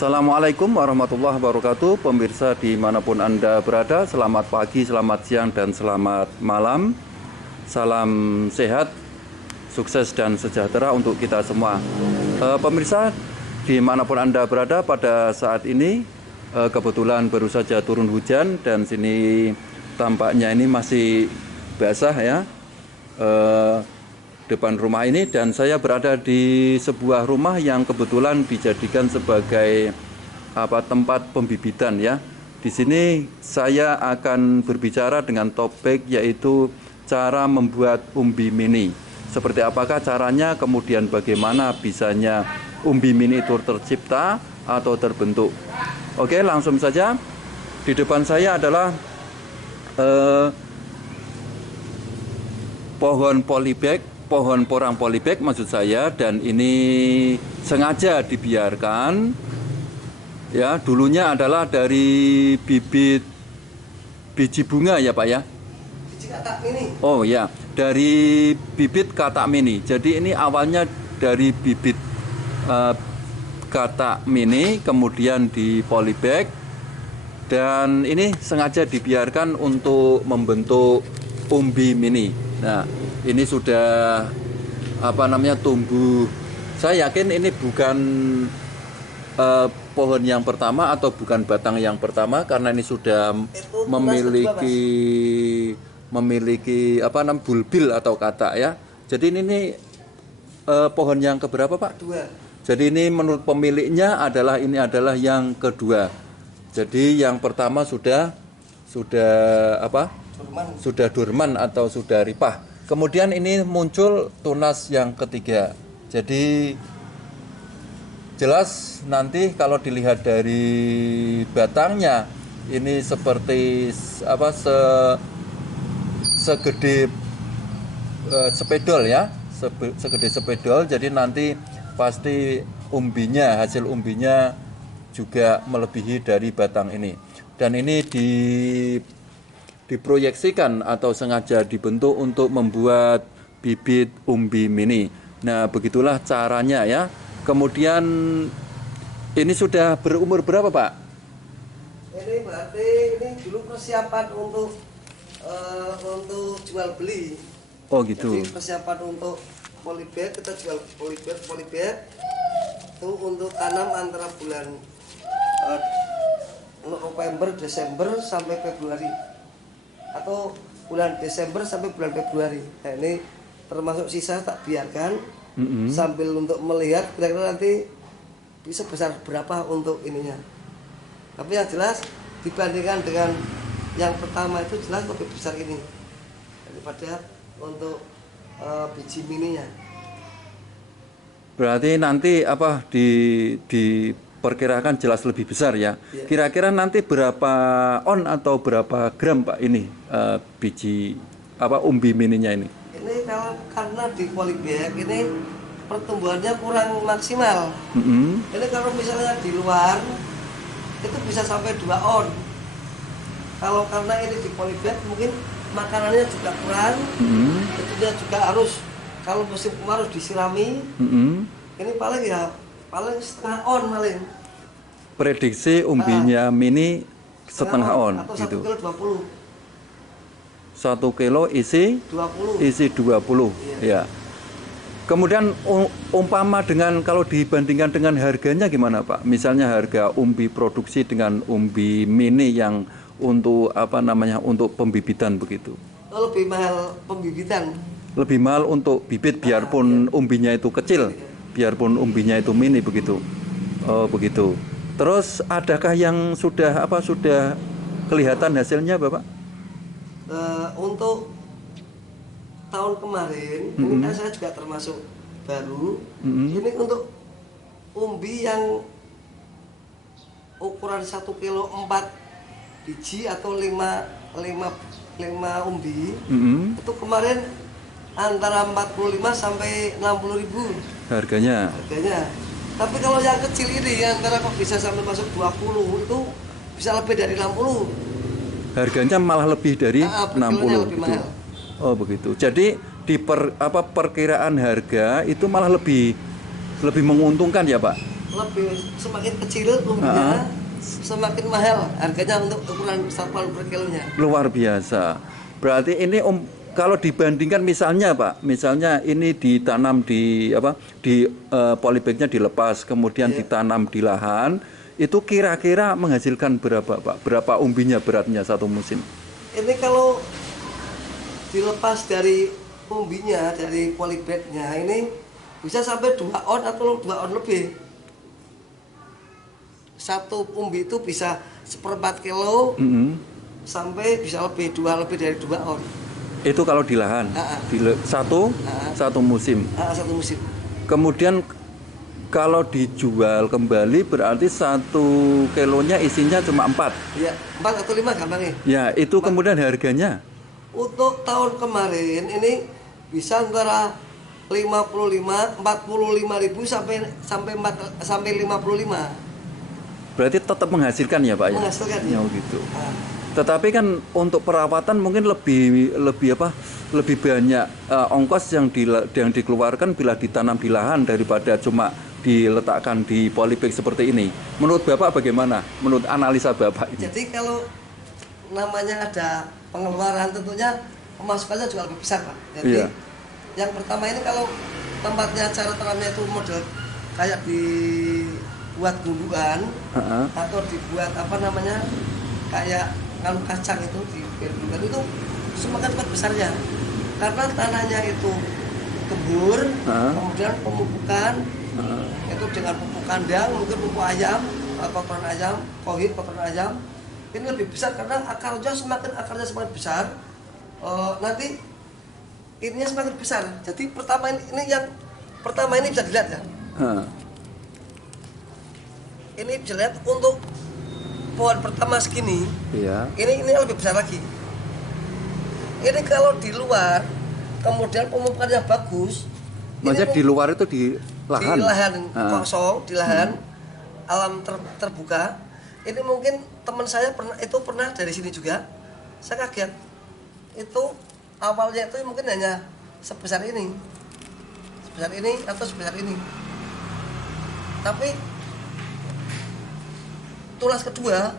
Assalamualaikum warahmatullahi wabarakatuh. Pemirsa dimanapun Anda berada, selamat pagi, selamat siang, dan selamat malam. Salam sehat, sukses, dan sejahtera untuk kita semua. Pemirsa dimanapun Anda berada pada saat ini, kebetulan baru saja turun hujan dan sini tampaknya ini masih basah ya, depan rumah ini, dan saya berada di sebuah rumah yang kebetulan dijadikan sebagai tempat pembibitan ya. Di sini saya akan berbicara dengan topik yaitu cara membuat umbi mini. Seperti apakah caranya, kemudian bagaimana bisanya umbi mini itu tercipta atau terbentuk. Oke, langsung saja. Di depan saya adalah pohon polybag, pohon porang polybag maksud saya, dan ini sengaja dibiarkan ya. Dulunya adalah dari bibit biji bunga ya Pak ya. Biji katak mini. Oh ya, dari bibit katak mini. Jadi ini awalnya dari bibit katak mini, kemudian di polybag, dan ini sengaja dibiarkan untuk membentuk umbi mini. Nah, ini sudah tumbuh. Saya yakin ini bukan pohon yang pertama atau bukan batang yang pertama, karena ini sudah memiliki bulbil atau katak ya. Jadi ini pohon yang keberapa Pak? Dua. Jadi ini menurut pemiliknya ini adalah yang kedua. Jadi yang pertama sudah dorman atau sudah ripah. Kemudian ini muncul tunas yang ketiga. Jadi jelas nanti kalau dilihat dari batangnya ini seperti segede sepedol ya, segede sepedol. Jadi nanti pasti hasil umbinya juga melebihi dari batang ini. Dan ini diproyeksikan atau sengaja dibentuk untuk membuat bibit umbi mini. Nah, begitulah caranya ya. Kemudian ini sudah berumur berapa Pak? Ini berarti ini dulu persiapan untuk jual beli. Oh gitu. Jadi persiapan untuk polybag, kita jual polybag itu untuk tanam antara bulan November, Desember sampai Februari, atau bulan Desember sampai bulan Februari. Nah, ini termasuk sisa tak biarkan sambil untuk melihat kira-kira nanti bisa besar berapa untuk ininya. Tapi yang jelas dibandingkan dengan yang pertama itu jelas lebih besar ini daripada untuk biji mininya. Berarti nanti diperkirakan jelas lebih besar ya. Kira-kira nanti berapa on atau berapa gram Pak ini biji umbi mininya ini? Ini karena di polybag ini pertumbuhannya kurang maksimal. Ini kalau misalnya di luar itu bisa sampai 2 on. Kalau karena ini di polybag mungkin makanannya juga kurang. Itu dia juga harus, kalau musim kemarau disirami. Ini paling setengah on paling. Prediksi umbinya mini setengah on atau gitu. 1 kilo 20. 1 kilo isi 20 ya. Kemudian umpama dengan, kalau dibandingkan dengan harganya gimana Pak? Misalnya harga umbi produksi dengan umbi mini yang untuk untuk pembibitan begitu. Lebih mahal pembibitan. Lebih mahal untuk bibit biarpun umbinya itu kecil, biarpun umbinya itu mini begitu. Oh begitu. Terus adakah yang sudah kelihatan hasilnya Bapak? Untuk tahun kemarin, ini kan saya juga termasuk baru. Ini untuk umbi yang ukuran 1 kilo 4 biji atau 5 umbi. Itu kemarin antara 45 sampai 60 ribu harganya. Tapi kalau yang kecil ini antara kok bisa sampai masuk 20, itu bisa lebih dari 60. Harganya malah lebih dari 60 lebih gitu. mahal. Oh begitu. Jadi perkiraan harga itu malah lebih menguntungkan ya Pak? lebih semakin kecil umbinya, semakin mahal harganya untuk ukuran 1 per kilonya. Luar biasa. Berarti ini kalau dibandingkan misalnya Pak, misalnya ini ditanam di apa di polybagnya dilepas, kemudian ditanam di lahan, itu kira-kira menghasilkan berapa Pak? Berapa umbinya beratnya satu musim? Ini kalau dilepas dari umbinya, dari polybagnya ini bisa sampai 2 on atau 2 on lebih. Satu umbi itu bisa 1/4 kilo sampai bisa lebih dari 2 on. Itu kalau di lahan, satu musim. Satu musim. Kemudian kalau dijual kembali berarti 1 kilonya isinya cuma 4. Iya, 4 atau 5 gampangnya. Ya, itu kemudian harganya. Untuk tahun kemarin ini bisa antara 45.000 sampai 55. Berarti tetap menghasilkan ya Pak ya? Menghasilkan ya. Gitu. Tetapi kan untuk perawatan mungkin lebih banyak ongkos yang dikeluarkan bila ditanam di lahan daripada cuma diletakkan di polybag seperti ini. Menurut Bapak bagaimana? Menurut analisa Bapak ini? Jadi kalau namanya ada pengeluaran tentunya pemasukannya juga lebih besar Pak. Jadi yang pertama ini kalau tempatnya cara tanamnya itu model kayak dibuat gundukan atau dibuat kayak kalau kacang itu digundukan itu semakin besarnya karena tanahnya itu gembur, kemudian pemupukan itu dengan pupuk kandang, mungkin pupuk ayam, kotoran ayam, kotoran ayam ini lebih besar karena akarnya semakin besar, nanti ininya semakin besar. Jadi pertama ini bisa dilihat ya. Ini bisa lihat untuk pohon pertama segini, ini lebih besar lagi. Ini kalau di luar, kemudian pemupukannya bagus. Maksudnya di luar itu di lahan? Di lahan kosong, di lahan alam terbuka. Ini mungkin teman saya pernah dari sini juga. Saya kaget. Itu awalnya itu mungkin hanya sebesar ini atau sebesar ini. Tapi tulas kedua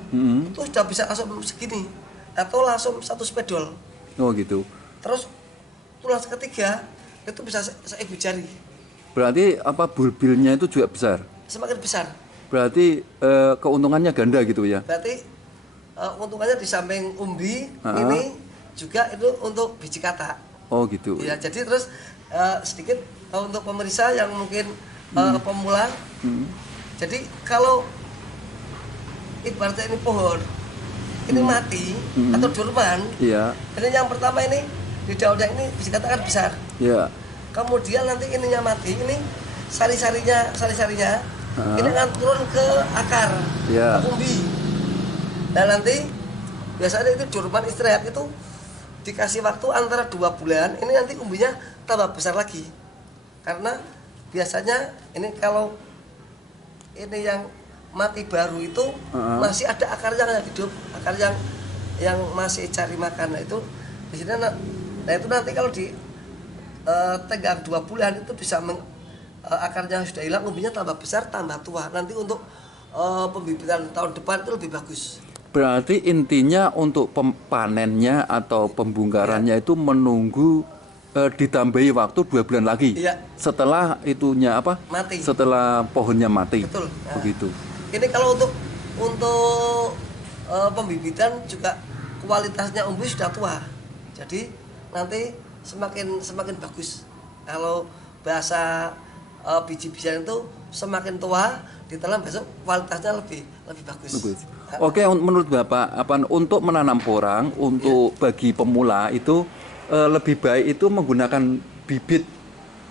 itu sudah bisa langsung segini atau langsung 1 spedol. Oh gitu. Terus tulas ketiga itu bisa seibu jari. Berarti bulbilnya itu juga besar? Semakin besar. Berarti keuntungannya ganda gitu ya? Berarti keuntungannya di samping umbi ini juga itu untuk biji katak. Oh gitu. Ya, jadi terus sedikit untuk pemirsa yang mungkin pemula. Jadi kalau ibaratnya ini pohon ini mati atau dorman. Ini yang pertama ini di daunnya ini bisa dikatakan besar. Kemudian nanti ininya mati, ini sari-sarinya ini akan turun ke akar, ke umbi. Dan nanti biasanya itu dorman istirahat itu dikasih waktu antara 2 bulan. Ini nanti umbinya tambah besar lagi. Karena biasanya ini kalau ini yang mati baru itu masih ada akarnya yang hidup, akar yang masih cari makan. Nah itu di sini, nah itu nanti kalau di tegang 2 bulan itu bisa akarnya sudah hilang, umbinya tambah besar, tambah tua. Nanti untuk pembibitan tahun depan itu lebih bagus. Berarti intinya untuk panennya atau pembungkarannya itu menunggu ditambahi waktu 2 bulan lagi. Setelah itunya mati. Setelah pohonnya mati. Betul. Begitu. Ini kalau untuk pembibitan juga kualitasnya umbi sudah tua. Jadi nanti semakin bagus. Kalau bahasa biji-bijian itu semakin tua ditelan besok kualitasnya lebih bagus. Oke, menurut Bapak untuk menanam porang bagi pemula itu lebih baik itu menggunakan bibit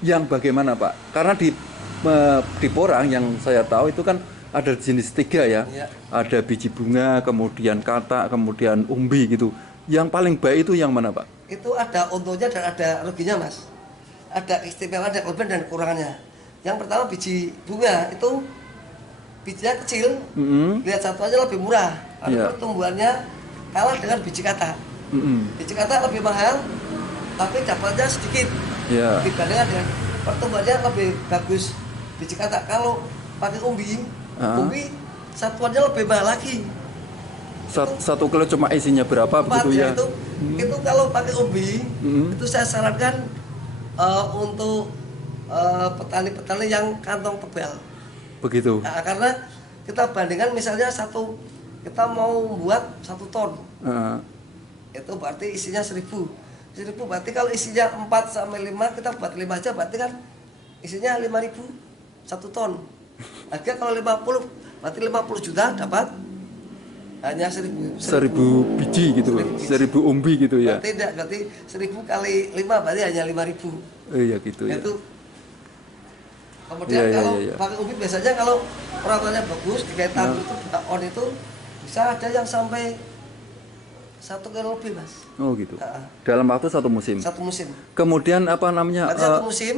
yang bagaimana Pak? Karena di porang yang saya tahu itu kan ada jenis 3 ya. Ada biji bunga, kemudian katak, kemudian umbi gitu. Yang paling baik itu yang mana Pak? Itu ada untungnya dan ada ruginya Mas. Ada istimewa, ada kelebihan dan kekurangannya. Yang pertama biji bunga itu bijinya kecil, lihat satu aja lebih murah. Tapi pertumbuhannya kalah dengan biji katak. Biji katak lebih mahal, tapi dapatnya sedikit dibandingkan dengan pertumbuhannya lebih bagus biji katak. Kalau pakai umbi, umbi satuannya lebih mahal lagi. Satu kilo cuma isinya berapa begitu ya? Itu kalau pakai umbi, itu saya sarankan untuk petani-petani yang kantong tebal. Begitu. Nah, karena kita bandingkan misalnya kita mau buat 1 ton, itu berarti isinya 1000 berarti kalau isinya 4 sampai 5 kita buat 5 aja berarti kan isinya 5.000 1 ton. Harga kalau 50 berarti 50 juta dapat hanya 1000 biji gitu, 1000 umbi gitu ya? Berarti 1000 kali 5 berarti hanya 5.000. Iya gitu ya. Itu. Kemudian kalau pakai umbi biasanya kalau perawatannya bagus, digait tanggul itu on itu bisa ada yang sampai 1 kilo lebih, Mas. Oh gitu. Dalam waktu 1 musim. 1 musim. Kemudian apa namanya? Berarti 1 musim,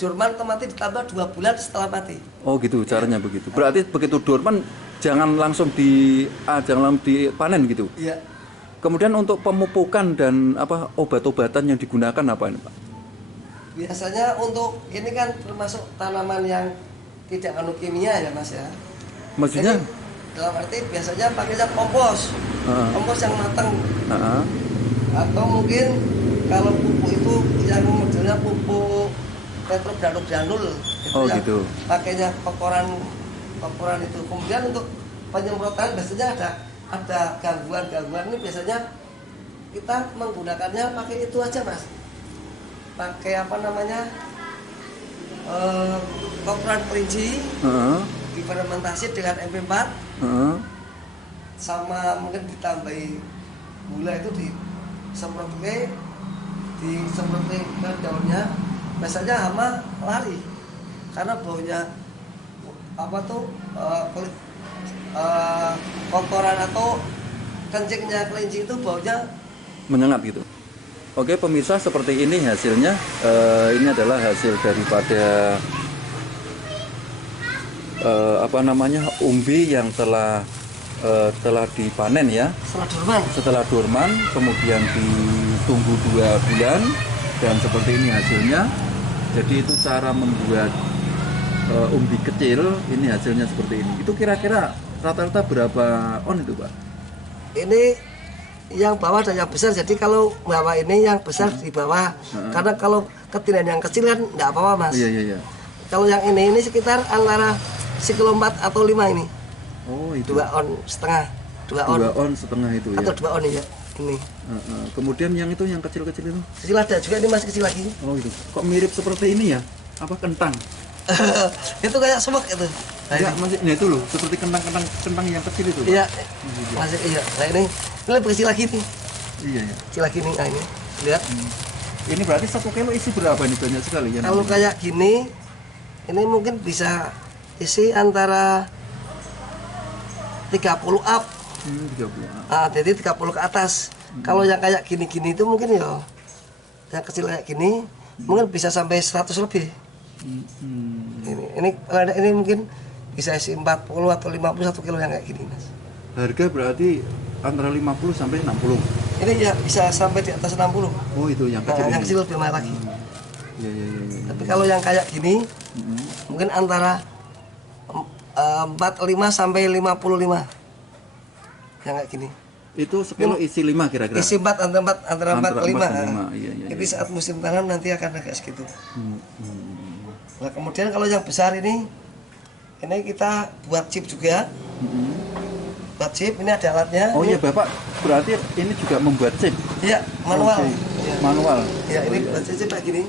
dorman mati ditambah 2 bulan setelah mati. Oh gitu, caranya begitu. Berarti begitu dorman jangan langsung dipanen gitu. Iya. Kemudian untuk pemupukan dan obat-obatan yang digunakan apa ini, Pak? Biasanya untuk ini kan termasuk tanaman yang tidak anu kimia ya, Mas ya. Maksudnya? Jadi, dalam arti biasanya pakainya kompos, kompos yang matang. Atau mungkin kalau pupuk itu yang modelnya pupuk petrogranul Oh gitu. Pakainya kotoran itu. Kemudian untuk penyemprotan biasanya ada gangguan ini biasanya kita menggunakannya pakai itu aja, Mas. Pakai apa namanya? Kotoran kelinci difermentasi dengan MP4 sama mungkin ditambahi gula itu disemprotkan ke daunnya. Biasanya hama lari karena baunya kotoran atau kencingnya kelinci itu baunya menyengat gitu. Oke pemirsa, seperti ini hasilnya. Ini adalah hasil daripada umbi yang telah dipanen ya. Setelah dorman kemudian ditunggu 2 bulan dan seperti ini hasilnya. Jadi itu cara membuat umbi kecil. Ini hasilnya seperti ini. Itu kira-kira rata-rata berapa on itu, Pak? Ini yang bawah dan yang besar. Jadi kalau bawah ini yang besar di bawah. Karena kalau ketiran yang kecil kan enggak apa-apa, Mas. Iya. Kalau yang ini sekitar antara 1,4 atau 5 ini. Oh, itu 2 on setengah. 2 on setengah itu ya. Atau 2 on ya. Ini. Kemudian yang itu yang kecil-kecil itu? Kecil ada juga, ini masih kecil lagi. Oh itu. Kok mirip seperti ini ya? Apa kentang? Itu kayak semak itu. Nah itu loh, seperti kentang yang kecil itu. Iya. Masih iya. Nah ini lebih kecil lagi nih. Iya. Kecil lagi nih. Nah ini. Lihat. Ini berarti 1 kilo isi berapa nih? Banyak sekali ya. Kalau kayak gini, ini mungkin bisa isi antara 30 up. 30. Jadi 30 ke atas. Kalau yang kayak gini-gini itu mungkin ya yang kecil kayak gini mungkin bisa sampai 100 lebih. Ini mungkin bisa isi 40 atau 51 kilo yang kayak gini, Mas. Harga berarti antara 50 sampai 60. Ini ya bisa sampai di atas 60. Oh itu yang kecil. Yang kecil lebih mahal lagi. Iya. Tapi kalau yang kayak gini mungkin antara 45 sampai 55. Yang kayak gini. Itu sekilo isi 5 kira-kira. Isi 4 antara 4 ke 5. Iya. Jadi saat musim tanam nanti akan agak segitu. Nah, kemudian kalau yang besar ini kita buat chip juga. Buat chip, ini ada alatnya. Oh iya Bapak, berarti ini juga membuat chip? Iya, manual. Okay. Ya. Manual? Ya, ini buat chip kayak gini.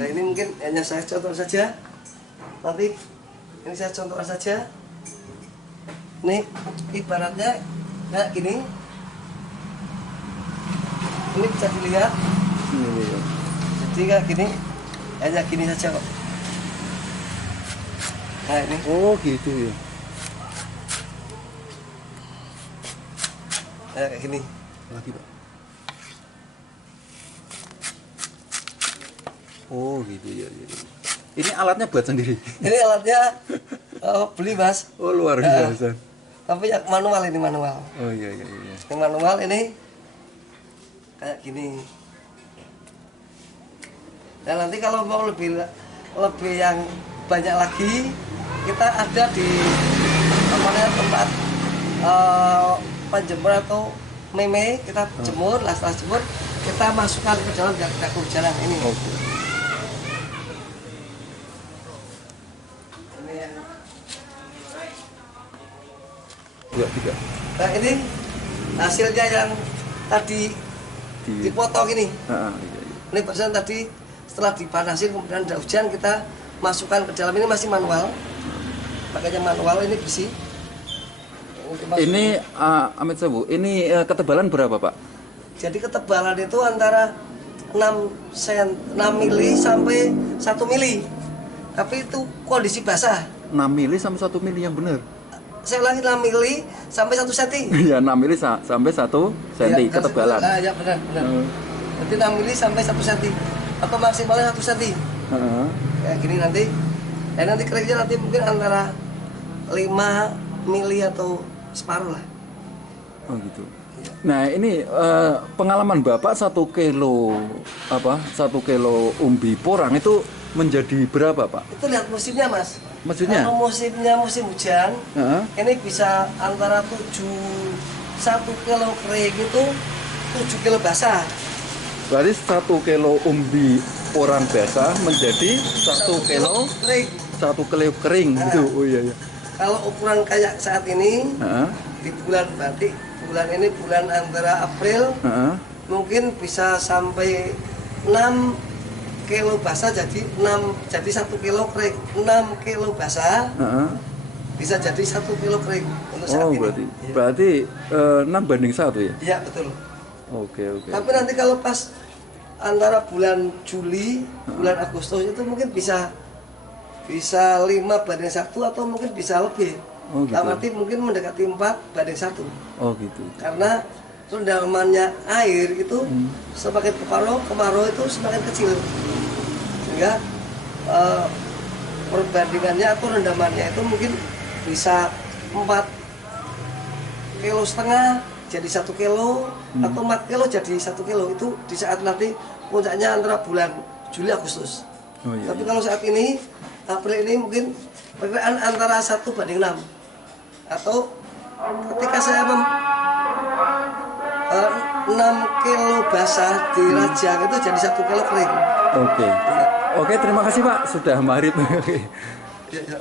Nah ini mungkin hanya saya contoh saja. Nanti ini saya contohkan saja. Ini ibaratnya kayak gini. Ini bisa dilihat. Iya. Jadi kayak gini, hanya gini saja kok. Nah ini. Oh gitu ya. Kayak gini. Lagi Pak. Oh gitu ya. Ini alatnya buat sendiri. Ini alatnya beli, Mas. Oh luar biasa. Tapi yang manual ini manual. Oh iya. Yang manual ini kayak gini. Nah nanti kalau mau lebih yang banyak lagi, kita ada di tempat penjemur atau meme, kita jemur, setelah jemur kita masukkan ke dalam biar tidak kehujanan ini. Ini yang tiga. nah ini hasilnya yang tadi dipotong ini. Iya. Ini barusan tadi setelah dipanasin kemudian ada hujan, kita masukkan ke dalam. Ini masih manual, makanya manual, ini besi. Ini Amit Sewu, ini ketebalan berapa Pak? Jadi ketebalan itu antara 6 mili sampai 1 mili. Tapi itu kondisi basah. 6 mili sampai 1 mili yang benar. Saya ulangi, 6 mili sampai 1 senti. Iya, 6 mili sampai 1 senti Ya, ketebalan. Ya benar. Nanti 6 mili sampai 1 senti. Atau maksimalnya 1 senti. Kayak gini nanti. Nanti keringnya nanti mungkin antara 5 mili atau separuh lah. Oh gitu. Nah ini pengalaman Bapak 1 kilo umbi porang itu menjadi berapa Pak? Itu lihat musimnya Mas. Maksudnya? Kalau musimnya musim hujan, ini bisa antara 1 kilo kering itu 7 kilo basah. Berarti 1 kilo umbi porang basah menjadi 1 kilo kering. 1 kilo kering gitu. Oh iya. Kalau ukuran kayak saat ini di bulan berarti bulan ini bulan antara April, mungkin bisa sampai 6 kilo basah jadi 1 kilo kering. 6 kilo basah bisa jadi 1 kilo kering untuk saat ini. Berarti 6 banding 1 ya? Iya betul. Oke. Tapi nanti kalau pas antara bulan Juli, bulan Agustus itu mungkin bisa 5 banding 1 atau mungkin bisa lebih. Oh, gitu. Arti mungkin mendekati 4 banding 1. Oh gitu. Karena rendamannya air itu semakin kemarau itu semakin kecil. Sehingga perbandingannya atau rendamannya itu mungkin bisa 4,5 kilo jadi 1 kilo atau 4 kilo jadi 1 kilo. Itu di saat nanti puncaknya antara bulan Juli Agustus. Oh, iya. Tapi kalau saat ini April ini mungkin perkiraan antara 1 banding 6 atau ketika saya 6 kilo basah di rajang itu jadi 1 kilo kering. Oke, terima kasih Pak sudah marit. Ya.